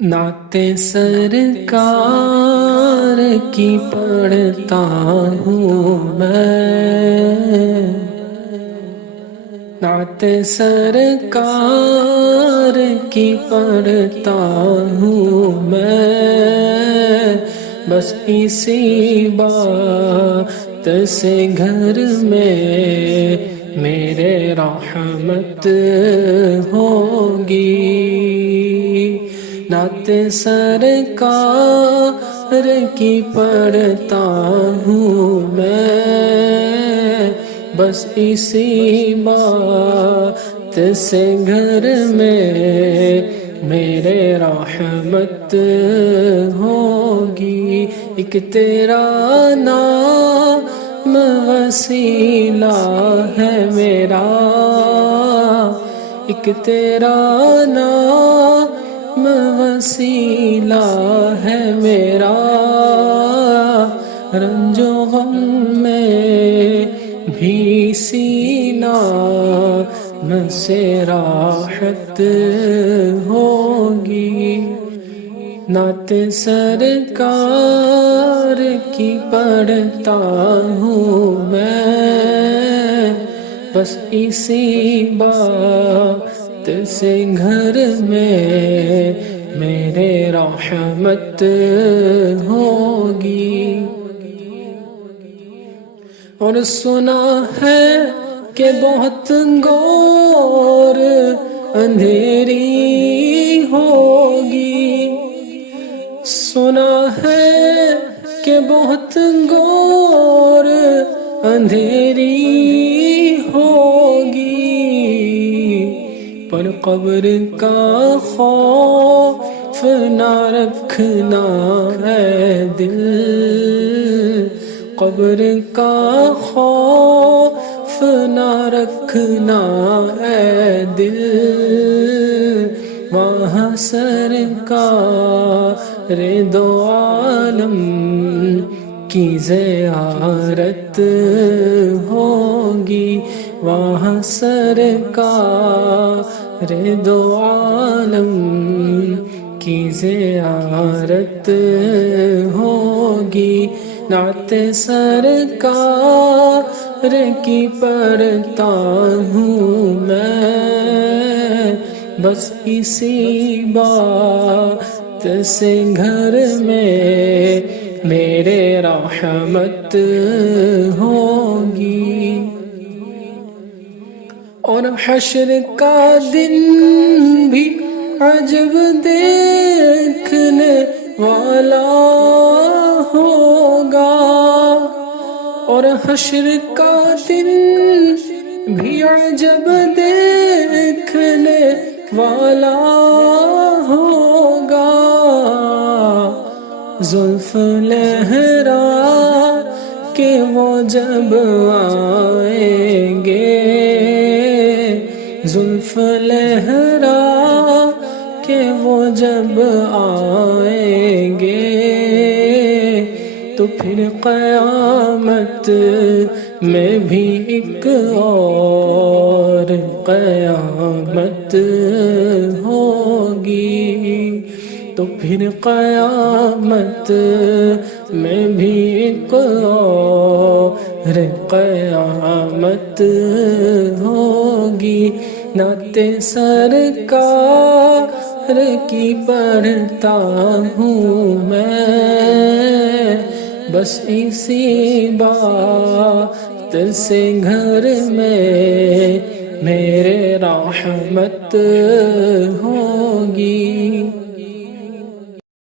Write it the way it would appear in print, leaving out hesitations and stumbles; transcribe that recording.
نعت سرکار کی پڑھتا ہوں میں، نعت سرکار کی پڑھتا ہوں میں، بس اسی بات سے گھر میں میرے رحمت ہوگی۔ نعت سرکار کی پڑھتا ہوں میں، بس اسی بات سے گھر میں میرے رحمت ہوگی۔ ایک تیرا نام وسیلہ ہے میرا، ایک تیرا نام وسیلہ ہے میرا، رنج و غم میں بھی سینہ سے راحت ہوگی۔ نعت سرکار کی پڑھتا ہوں میں، بس اسی بات سے گھر میں میرے رحمت ہوگی۔ اور سنا ہے کہ بہت گور اندھیری ہوگی، سنا ہے کہ بہت گور اندھیری ہوگی، پر قبر کا خوف نہ رکھنا ہے دل، قبر کا خوف نہ رکھنا ہے دل، وہاں سرکار دو عالم کی زیارت ہوگی، وہاں سرکار دو عالم کی زیارت ہوگی۔ نعت سرکار کی پڑھتا ہوں میں، بس اسی بات سے گھر میں میرے رحمت ہوگی۔ اور حشر کا دن بھی عجب دیکھنے والا ہوگا، اور حشر کا دن بھی عجب دیکھنے والا ہوگا، زلف لہرا کے وہ جب آئیں گے، زلف لہرا کہ وہ جب آئیں گے، تو پھر قیامت میں بھی ایک اور قیامت ہوگی، تو پھر قیامت میں بھی ایک اور قیامت ہوگی۔ نعت سرکار کی پڑھتا ہوں میں، بس اسی بات سے گھر میں میرے رحمت ہوگی۔